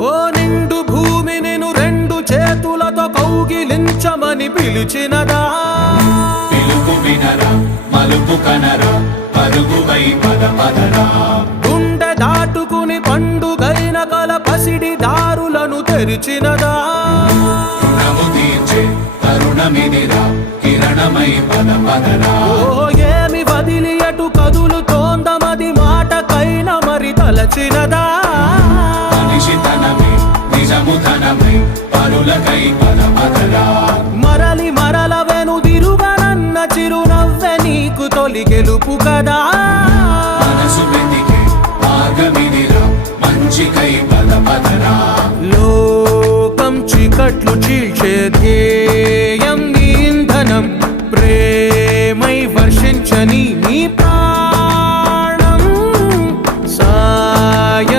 ఓ నిండు భూమి నిన్ను రెండు చేతులతో కౌగిలించమని పిలిచినదా? పిలుపు వినరా, మలుపు కనరా, పరుగువై పద పదరా. గుండె దాటుకుని పండుగైన కల పసిడి దారులను తెరిచినదా? రుణము తీర్చే తరుణమిదిరా, కిరణమై పద పదరా. ఓ ఏమి వదిలి అటు కదులుతోందమది మాటకైన మరి తలచినదా? మనిషితనమే నిజముతనమై పరులకై పద పదరా. మరలి మరల వెనుదిరుగనన్న చిరునవ్వె నీకు తొలి గెలుపు కదా? మనసు వెతికే మార్గమిదిరా, మంచికై పద పదరా. లోకం చీకట్లు చీల్చే